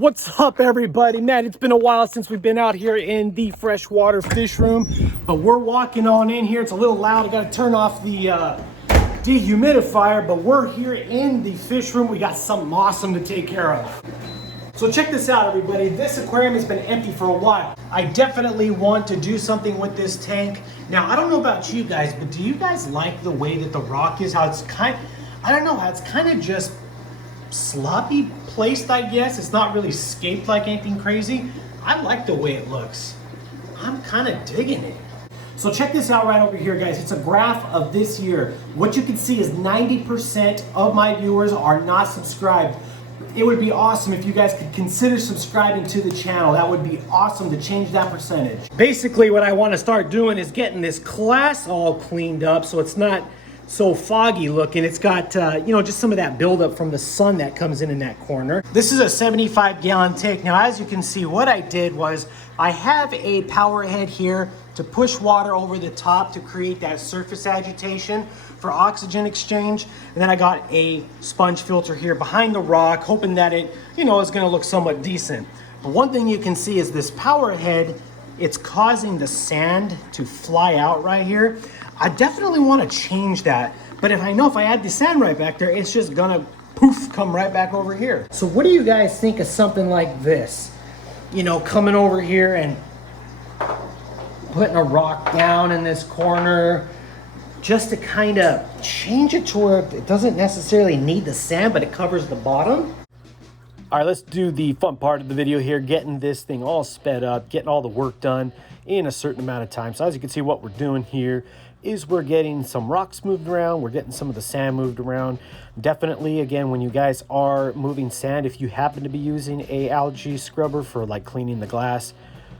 What's up, everybody? Man, it's been a while since we've been out here in the freshwater fish room, but we're walking on in here. It's a little loud. I got to turn off the dehumidifier, but we're here in the fish room. We got something awesome to take care of. So check this out, everybody. This aquarium has been empty for a while. I definitely want to do something with this tank. Now, I don't know about you guys, but do you guys like the way that the rock is? How it's kind of just sloppy placed, I guess. It's not really scaped like anything crazy. I like the way it looks. I'm kind of digging it. So check this out right over here, guys. It's a graph of this year. What you can see is 90% of my viewers are not subscribed. It would be awesome if you guys could consider subscribing to the channel. That would be awesome to change that percentage. Basically, what I want to start doing is getting this glass all cleaned up so it's not so foggy looking. It's got, just some of that buildup from the sun that comes in that corner. This is a 75-gallon tank. Now, as you can see, what I did was I have a power head here to push water over the top to create that surface agitation for oxygen exchange. And then I got a sponge filter here behind the rock, hoping that it, is gonna look somewhat decent. But one thing you can see is this power head, it's causing the sand to fly out right here. I definitely want to change that, but if I add the sand right back there, it's just gonna poof, come right back over here. So what do you guys think of something like this? Coming over here and putting a rock down in this corner, just to kind of change it to where it doesn't necessarily need the sand, but it covers the bottom. All right, let's do the fun part of the video here, getting this thing all sped up, getting all the work done in a certain amount of time. So as you can see, what we're doing here is we're getting some rocks moved around, we're getting some of the sand moved around. Definitely, again, when you guys are moving sand, if you happen to be using a algae scrubber for like cleaning the glass,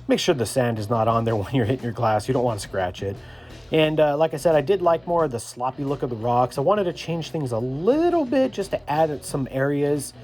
make sure the sand is not on there when you're hitting your glass. You don't want to scratch it. And like I said, I did like more of the sloppy look of the rocks. I wanted to change things a little bit just to add some areas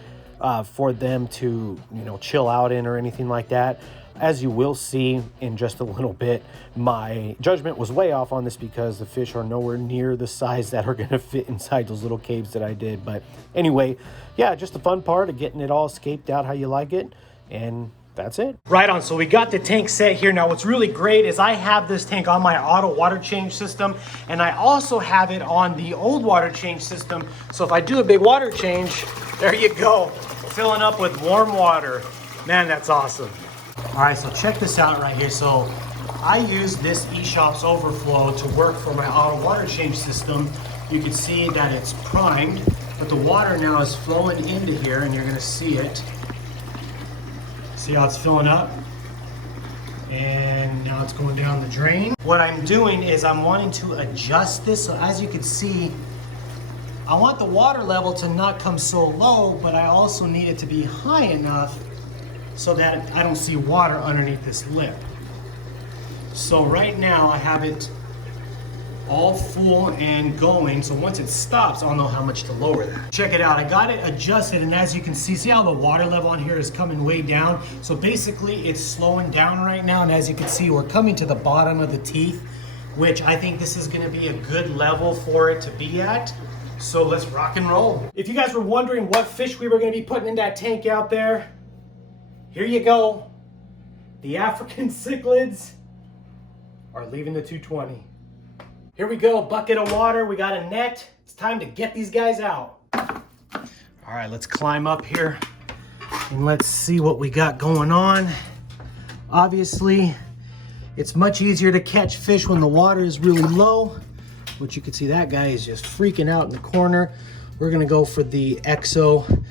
for them to, chill out in or anything like that. As you will see in just a little bit, my judgment was way off on this because the fish are nowhere near the size that are going to fit inside those little caves that I did. But anyway, yeah, just the fun part of getting it all scaped out how you like it. And that's it. Right on, so we got the tank set here. Now what's really great is I have this tank on my auto water change system, and I also have it on the old water change system. So if I do a big water change, there you go, filling up with warm water. Man, that's awesome. All right, so check this out right here. So I use this eShops overflow to work for my auto water change system. You can see that it's primed, but the water now is flowing into here, and you're gonna see it. See how it's filling up? And now it's going down the drain. What I'm doing is I'm wanting to adjust this. So as you can see, I want the water level to not come so low, but I also need it to be high enough so that I don't see water underneath this lip. So right now I have it all full and going. So once it stops, I'll know how much to lower that. Check it out, I got it adjusted, and as you can see how the water level on here is coming way down. So basically it's slowing down right now, and as you can see, we're coming to the bottom of the teeth, which I think this is gonna be a good level for it to be at. So let's rock and roll. If you guys were wondering what fish we were gonna be putting in that tank out there, here you go. The African cichlids are leaving the 220. Here we go, bucket of water, we got a net. It's time to get these guys out. All right, let's climb up here and let's see what we got going on. Obviously, it's much easier to catch fish when the water is really low, which you can see that guy is just freaking out in the corner. We're gonna go for the EXO.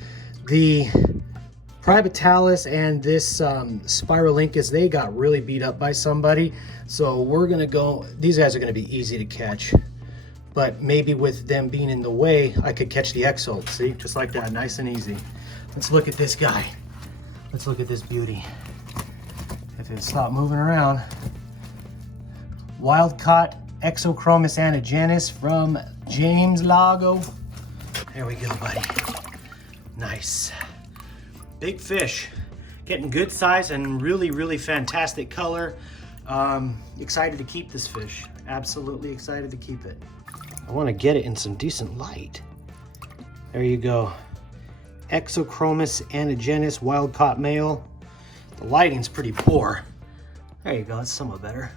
The Privatalis and this Spiralincus, they got really beat up by somebody. So we're gonna go, these guys are gonna be easy to catch, but maybe with them being in the way, I could catch the EXO. See, just like that, nice and easy. Let's look at this guy. Let's look at this beauty. If it stopped moving around. Wild caught Exochromis anagenus from James Lago. There we go, buddy. Nice. Big fish, getting good size and really, really fantastic color. Excited to keep this fish. Absolutely excited to keep it. I want to get it in some decent light. There you go. Exochromis anagennis wild-caught male. The lighting's pretty poor. There you go, that's somewhat better.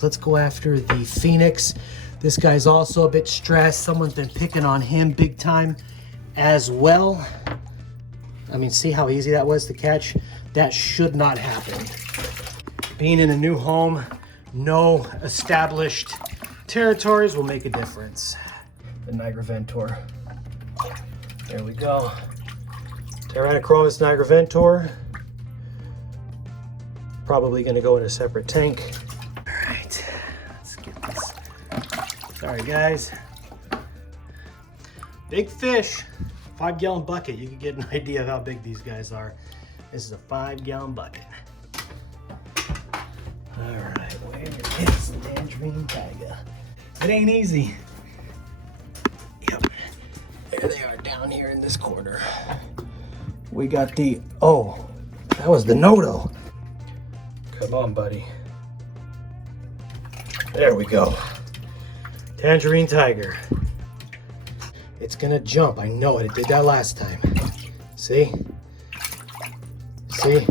Let's go after the Phoenix. This guy's also a bit stressed. Someone's been picking on him big time as well. I mean, see how easy that was to catch? That should not happen. Being in a new home, no established territories will make a difference. The Nigraventor. There we go. Tyrannochromis nigraventor. Probably gonna go in a separate tank. All right, let's get this. Sorry guys. Big fish, 5-gallon bucket. You can get an idea of how big these guys are. This is a 5-gallon bucket. All right, where is the tangerine tiger? It ain't easy. Yep, there they are down here in this corner. We got the, oh, that was the Noto. Come on, buddy. There we go. Tangerine tiger. It's gonna jump, I know it. It did that last time. See? See?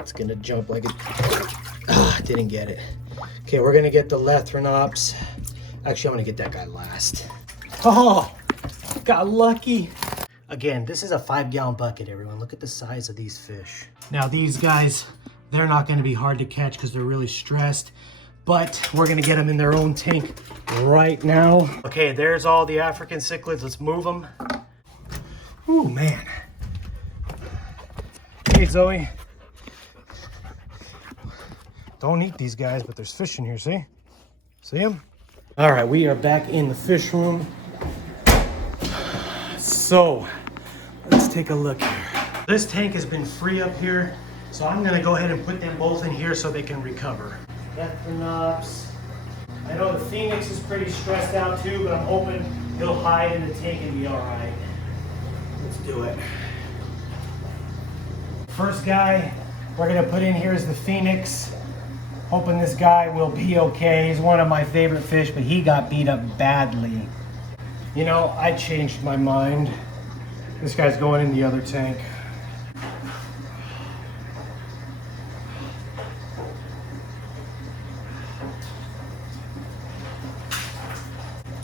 It's gonna jump like it, didn't get it. Okay, we're gonna get the Lethrinops. Actually, I'm gonna get that guy last. Oh, got lucky. Again, this is a 5-gallon bucket, everyone. Look at the size of these fish. Now these guys, they're not gonna be hard to catch because they're really stressed, but we're gonna get them in their own tank right now. Okay, there's all the African cichlids. Let's move them. Ooh, man. Hey, Zoe. Don't eat these guys, but there's fish in here, see? See them? All right, we are back in the fish room. So, let's take a look here. This tank has been free up here, so I'm gonna go ahead and put them both in here so they can recover. Lethrinops. I know the Phoenix is pretty stressed out too, but I'm hoping he'll hide in the tank and be all right. Let's do it. First guy we're gonna put in here is the Phoenix. Hoping this guy will be okay. He's one of my favorite fish, but he got beat up badly. You know, I changed my mind. This guy's going in the other tank.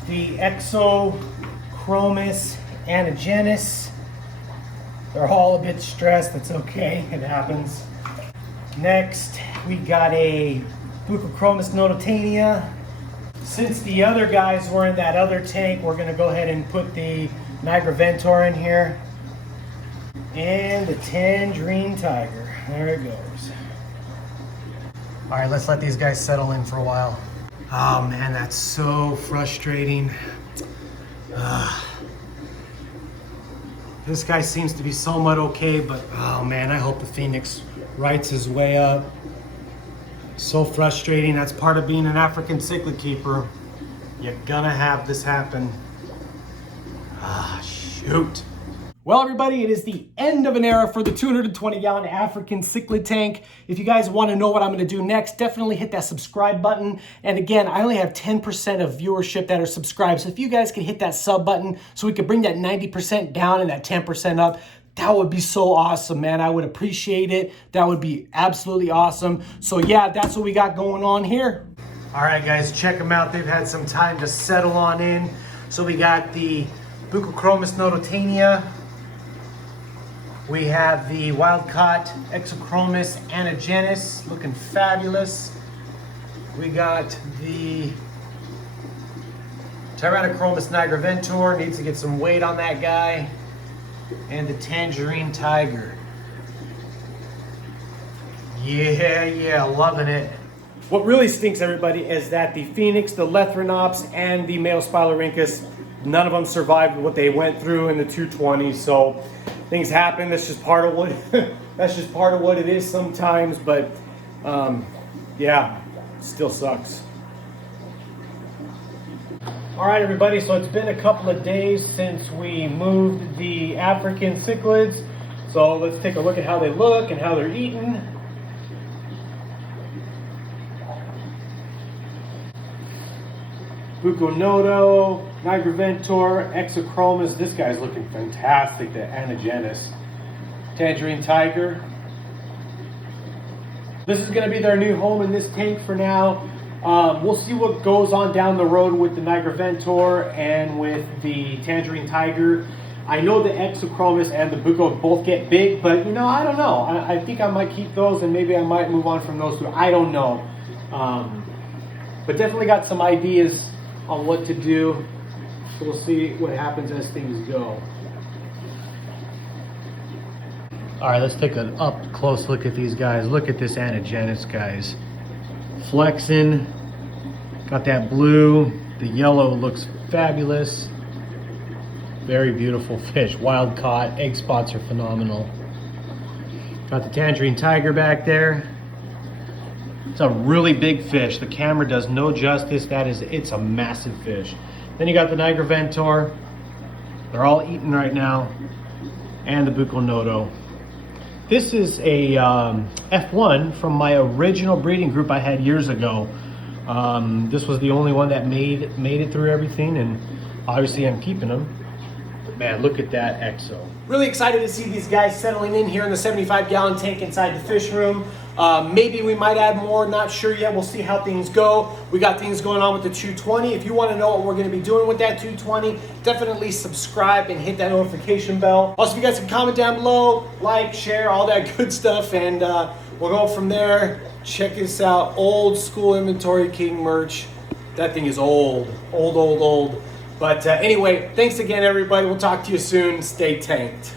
The Exochromis anagennis. They're all a bit stressed. That's okay. It happens. Next, we got a Buccochromis nototania. Since the other guys were in that other tank, we're gonna go ahead and put the Nigraventor in here. And the tangerine tiger. There it goes. All right, let's let these guys settle in for a while. Oh man, that's so frustrating. This guy seems to be somewhat okay, but oh man, I hope the Phoenix rights his way up. So frustrating. That's part of being an African cichlid keeper. You're gonna have this happen. Shoot. Well, everybody, it is the end of an era for the 220-gallon African cichlid tank. If you guys want to know what I'm going to do next, definitely hit that subscribe button. And again, I only have 10% of viewership that are subscribed. So if you guys can hit that sub button so we can bring that 90% down and that 10% up, that would be so awesome, man. I would appreciate it. That would be absolutely awesome. So yeah, that's what we got going on here. All right, guys, check them out. They've had some time to settle on in. So we got the Buccochromis nototania. We have the wild-caught Exochromis anagennis, looking fabulous. We got the Tyrannochromis nigraventor, needs to get some weight on that guy. And the tangerine tiger. Yeah, loving it. What really stinks, everybody, is that the Phoenix, the Lethrinops, and the male Spilorhynchus, none of them survived what they went through in the 220. So things happen. That's just part of what that's just part of what it is sometimes. But yeah, still sucks. All right, everybody, so it's been a couple of days since we moved the African cichlids. So let's take a look at how they look and how they're eating. Buconodo, Nigroventor, Exochromis. This guy's looking fantastic, the Anagenus. Tangerine Tiger. This is going to be their new home in this tank for now. We'll see what goes on down the road with the Nigroventor and with the Tangerine Tiger. I know the Exochromis and the Buco both get big, but you know, I don't know. I think I might keep those and maybe I might move on from those two. I don't know. But definitely got some ideas on what to do. So we'll see what happens as things go. All right, let's take an up close look at these guys. Look at this Anagenus, guys. Flexing, got that blue. The yellow looks fabulous. Very beautiful fish, wild caught. Egg spots are phenomenal. Got the Tangerine Tiger back there. It's a really big fish. The camera does no justice. It's a massive fish. Then you got the Nigroventor. They're all eating right now. And the Buconodo. This is a F1 from my original breeding group I had years ago. This was the only one that made it through everything, and obviously I'm keeping them. But man, look at that Exo. Really excited to see these guys settling in here in the 75-gallon tank inside the fish room. Maybe we might add more, not sure yet. We'll see how things go. We got things going on with the 220. If you want to know what we're going to be doing with that 220, definitely subscribe and hit that notification bell. Also, if you guys can comment down below, like, share, all that good stuff, and we'll go from there. Check this out, old school Inventory King merch. That thing is old. But anyway, thanks again, everybody. We'll talk to you soon. Stay tanked.